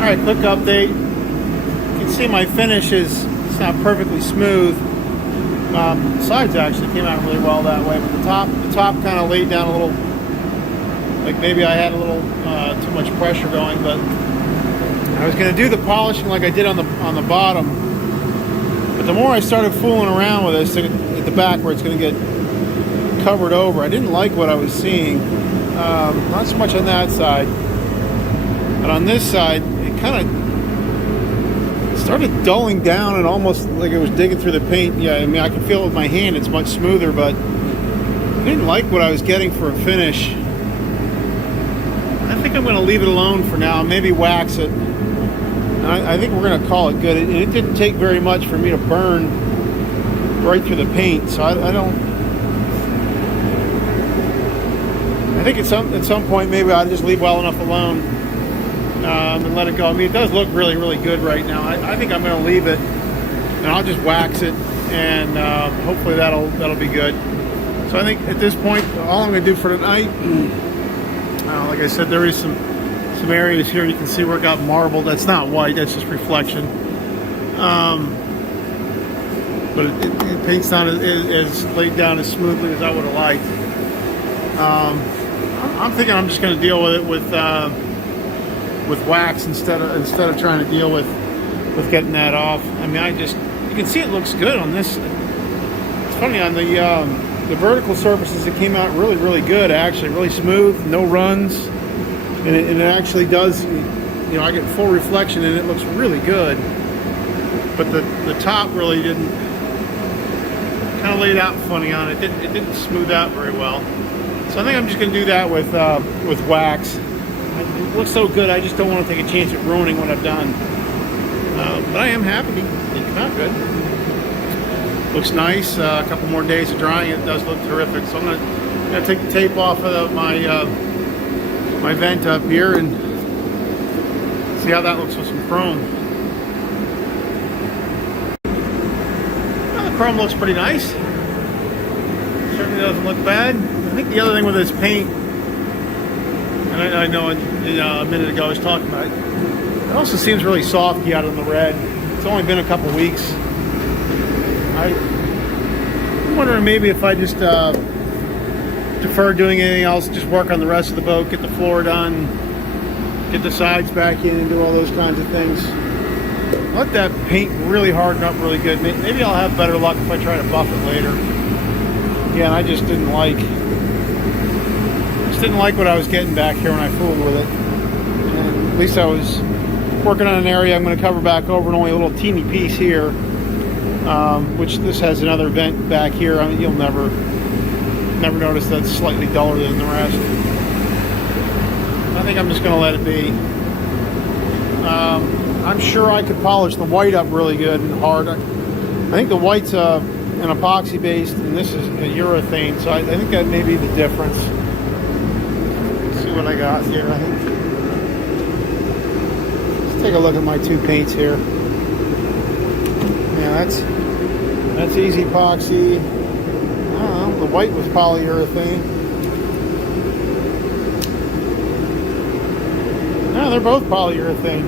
Alright, quick update. You can see my finish is, it's not perfectly smooth. The sides actually came out really well that way, but the top kind of laid down a little, like maybe I had a little too much pressure going, but I was going to do the polishing like I did on the bottom. But the more I started fooling around with this at the back where it's going to get covered over, I didn't like what I was seeing. Not so much on that side, but on this side, it kind of started dulling down and almost like it was digging through the paint. Yeah, I mean, I can feel it with my hand. It's much smoother, but I didn't like what I was getting for a finish. I think I'm going to leave it alone for now, maybe wax it. I think we're going to call it good. It didn't take very much for me to burn right through the paint, so I think at some point maybe I'll just leave well enough alone and let it go. I mean, it does look really, really good right now. I think I'm going to leave it, and I'll just wax it, and hopefully that'll be good. So I think at this point, all I'm going to do for tonight, like I said, there is some areas here you can see where it got marbled. That's not white, that's just reflection. But it paints not as laid down as smoothly as I would have liked. I'm thinking I'm just going to deal with it with wax instead of trying to deal with getting that off. I mean, you can see it looks good on this. It's funny, on the vertical surfaces, it came out really, really good. Actually, really smooth, no runs. And it actually does, you know, I get full reflection and it looks really good. But the top really didn't, kind of laid out funny on it. It didn't smooth out very well. So I think I'm just going to do that with wax. It looks so good, I just don't want to take a chance at ruining what I've done. But I am happy it came out good. Looks nice. A couple more days of drying, it does look terrific. So I'm going to take the tape off of my vent up here and see how that looks with some chrome. Well, the chrome looks pretty nice. Certainly doesn't look bad. I think the other thing with this paint, and I know a minute ago I was talking about it, it also seems really softy out on the red. It's only been a couple weeks. I'm wondering maybe if I just defer doing anything else, just work on the rest of the boat, get the floor done, get the sides back in, and do all those kinds of things. Let that paint really harden up really good. Maybe I'll have better luck if I try to buff it later. Again, I just didn't like what I was getting back here when I fooled with it. And at least I was working on an area I'm going to cover back over, and only a little teeny piece here, which this has another vent back here. I mean, you'll never notice that's slightly duller than the rest. I think I'm just going to let it be. I'm sure I could polish the white up really good and hard. I think the white's an epoxy based and this is a urethane, so I think that may be the difference. Let's see what I got here. Let's take a look at my two paints here. Yeah, that's easy epoxy. The white was polyurethane. No, they're both polyurethane.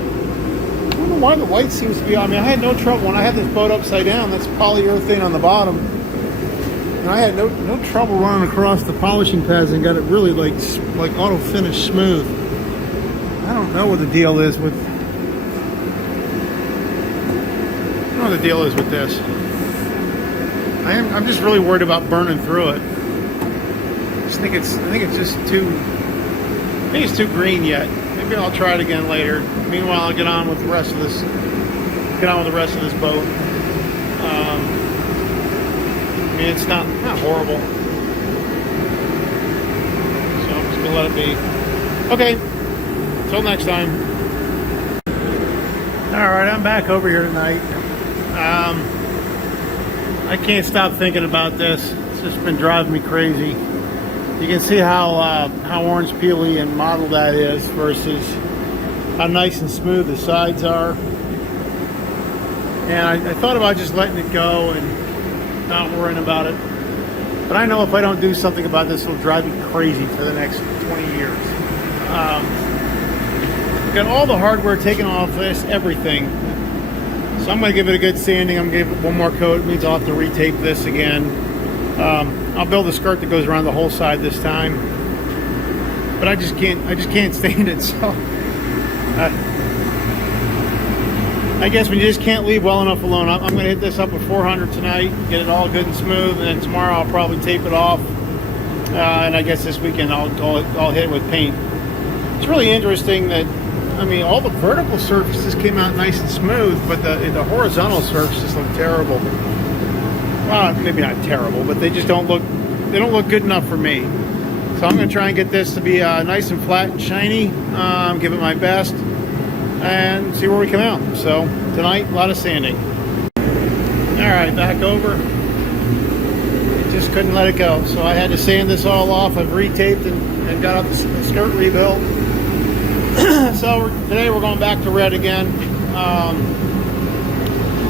I don't know why the white seems to be, I mean, I had no trouble when I had this boat upside down. That's polyurethane on the bottom. And I had no trouble running across the polishing pads and got it really like auto finish smooth. I don't know what the deal is with, this. I'm just really worried about burning through it. I think it's just too, I think it's too green yet. Maybe I'll try it again later. Meanwhile, I'll get on with the rest of this boat. I mean, it's not horrible. So I'm just gonna let it be. Okay. Until next time. All right, I'm back over here tonight. I can't stop thinking about this. It's just been driving me crazy. You can see how orange peely and mottled that is versus how nice and smooth the sides are. And I thought about just letting it go and not worrying about it. But I know if I don't do something about this, it'll drive me crazy for the next 20 years. we got all the hardware taken off this, everything. So I'm going to give it a good sanding. I'm going to give it one more coat. It means I'll have to retape this again. I'll build a skirt that goes around the whole side this time. But I just can't stand it. So I guess we just can't leave well enough alone. I'm going to hit this up with 400 tonight, get it all good and smooth, and then tomorrow I'll probably tape it off. And I guess this weekend I'll hit it with paint. It's really interesting that, I mean, all the vertical surfaces came out nice and smooth, but the horizontal surfaces look terrible. Well, maybe not terrible, but they just don't look good enough for me. So I'm going to try and get this to be nice and flat and shiny, give it my best, and see where we come out. So tonight, a lot of sanding. All right, back over. Just couldn't let it go, so I had to sand this all off. I've retaped and got out the skirt rebuilt. So today we're going back to red again.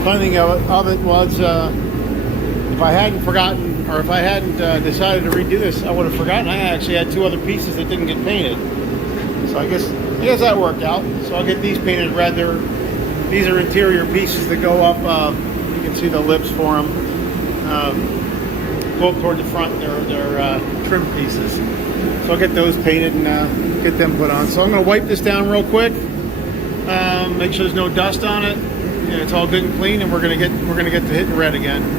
Funny thing of it was, if I hadn't forgotten, or if I hadn't decided to redo this, I would have forgotten. I actually had 2 other pieces that didn't get painted. So I guess that worked out. So I'll get these painted red. These are interior pieces that go up. You can see the lips for them. Go up toward the front. They're trim pieces. So I'll get those painted and get them put on. So I'm going to wipe this down real quick. Make sure there's no dust on it. And it's all good and clean, and we're going to get to hitting red again.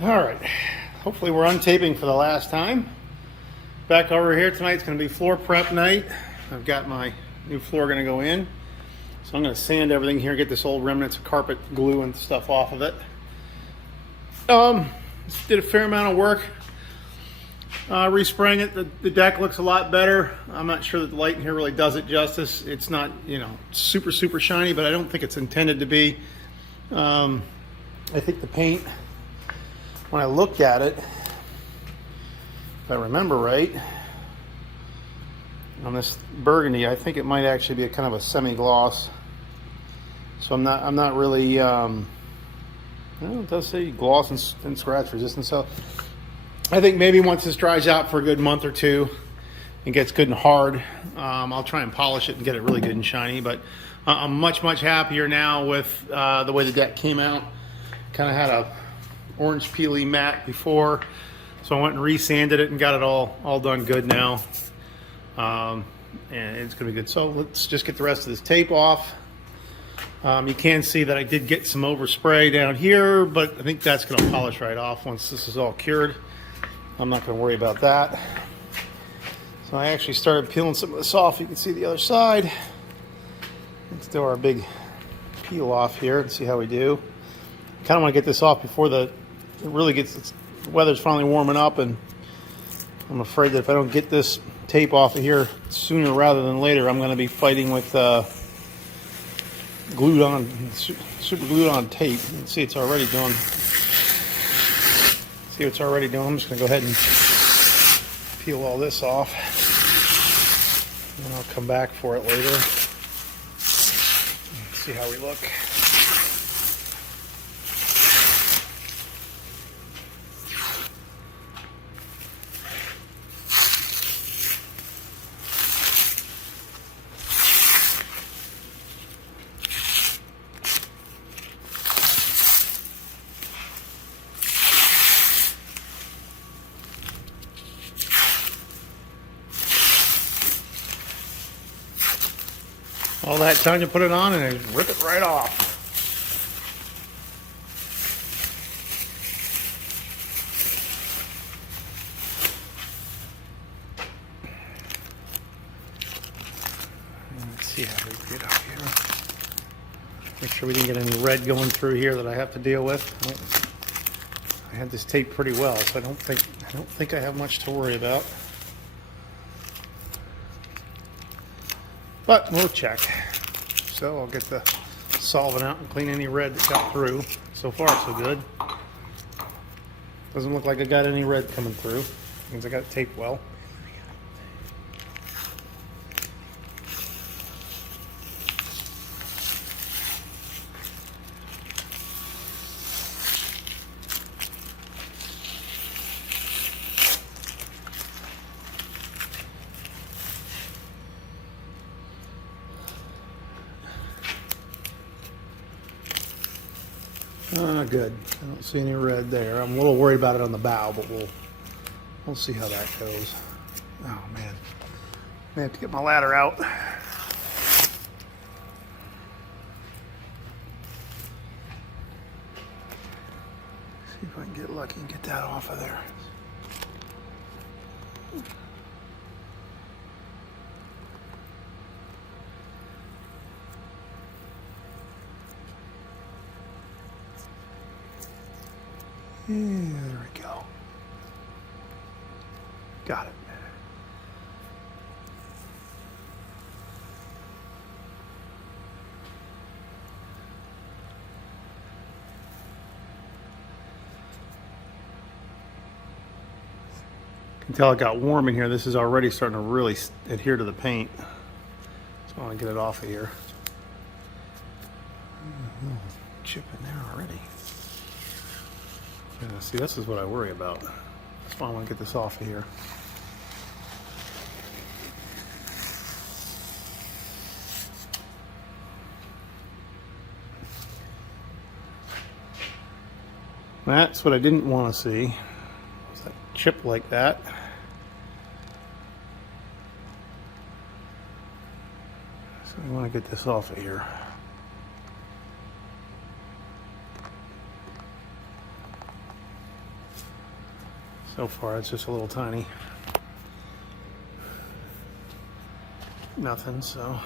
All right, hopefully we're untaping for the last time. Back over here tonight, it's going to be floor prep night. I've got my new floor going to go in. So I'm going to sand everything here, get this old remnants of carpet glue and stuff off of it. Did a fair amount of work respraying it. The deck looks a lot better. I'm not sure that the light in here really does it justice. It's not, you know, super shiny, but I don't think it's intended to be. I think the paint, when I looked at it, if I remember right, on this burgundy, I think it might actually be a kind of a semi-gloss. So I'm not really, well, it does say gloss and scratch resistant. So I think maybe once this dries out for a good month or two and gets good and hard, I'll try and polish it and get it really good and shiny. But I'm much happier now with the way the deck came out. Kind of had a orange peely matte before, so I went and resanded it and got it all done good now, and it's gonna be good. So let's just get the rest of this tape off. You can see that I did get some overspray down here, but I think that's gonna polish right off once this is all cured. I'm not gonna worry about that. So I actually started peeling some of this off. You can see the other side. Let's do our big peel off here and see how we do. Kind of want to get this off before it really gets, the weather's finally warming up, and I'm afraid that if I don't get this tape off of here sooner rather than later, I'm going to be fighting with super glued on tape. You can see it's already doing. See what it's already doing. I'm just going to go ahead and peel all this off, and I'll come back for it later. See how we look. All that time to put it on and just rip it right off. Let's see how we get out here. Make sure we didn't get any red going through here that I have to deal with. I had this taped pretty well, so I don't think I have much to worry about. But we'll check. So I'll get the solvent out and clean any red that got through. So far, so good. Doesn't look like I got any red coming through. Means I got it taped well. Good. I don't see any red there. I'm a little worried about it on the bow, but we'll see how that goes. Oh man, I have to get my ladder out. See if I can get lucky and get that off of there. Yeah, there we go. Got it. You can tell it got warm in here. This is already starting to really adhere to the paint. So I want to get it off of here. Chip in there already. Yeah, see, this is what I worry about. That's why I want to get this off of here. That's what I didn't want to see. Was that chip like that. So I want to get this off of here. So far, it's just a little tiny. Nothing, so.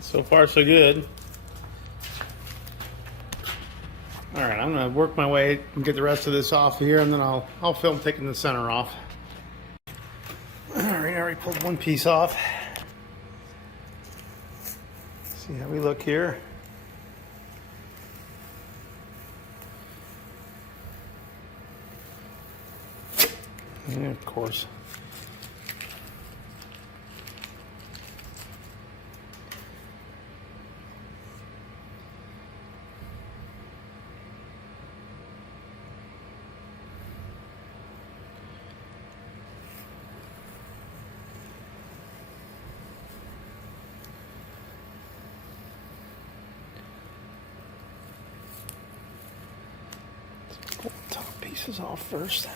So far, so good. All right, I'm gonna work my way and get the rest of this off here, and then I'll film taking the center off. All right, I already pulled one piece off. See how we look here. And of course. Pull the top pieces off first.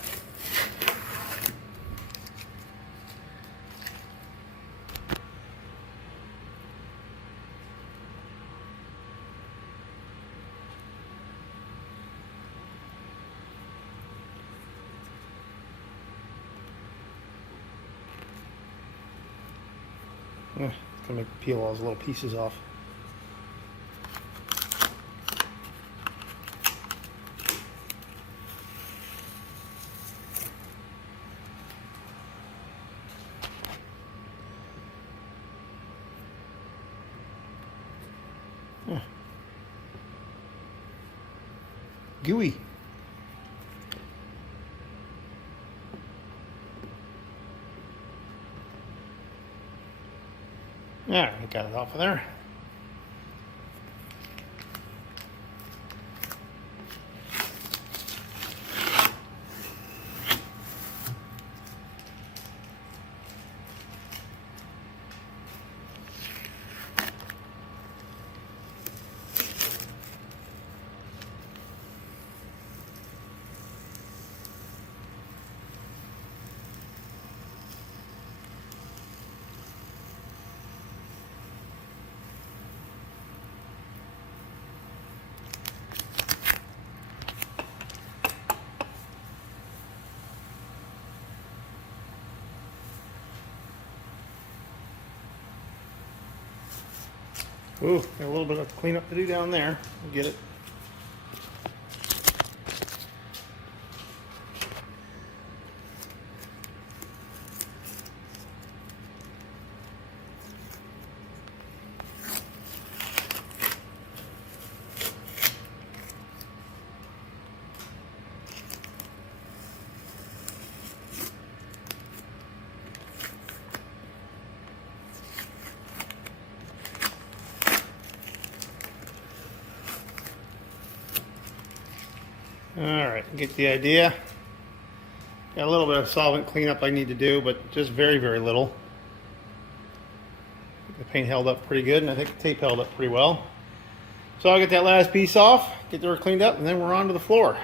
It's gonna peel all those little pieces off. Gooey. Yeah, I got it off of there. Ooh, got a little bit of cleanup to do down there. We'll get it. Alright, get the idea. Got a little bit of solvent cleanup I need to do, but just very, very little. The paint held up pretty good, and I think the tape held up pretty well. So I'll get that last piece off, get the door cleaned up, and then we're on to the floor.